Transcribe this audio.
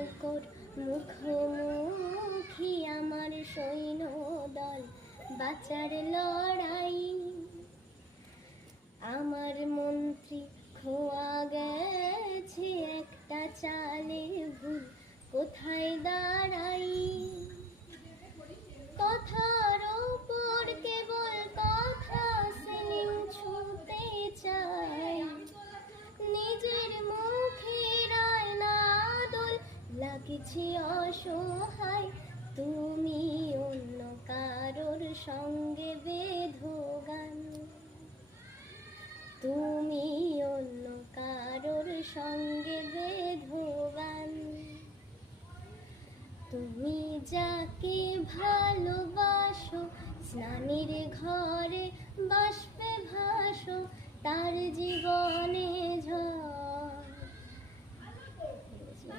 সংকট মুখোমুখি আমার সৈন্য দল বাঁচার লড়াই। আমার মন্ত্রী খোয়া গেছে একটা চালের ভুল, কোথায় দাঁড়াই? কথার ওপর কেবল কথা সিলিং ছুঁতে চাই, নিজের মুখের আয়না দোল লাগছে অসহায়। তুমি অন্য কারোর সঙ্গে বেঁধো গান, তুমি অন্য কারোর সঙ্গে বেঁধো গান। তুমি যাকে ভালোবাসো স্নানের ঘরে বাষ্পে ভাসো, তার জীবনে ঝড়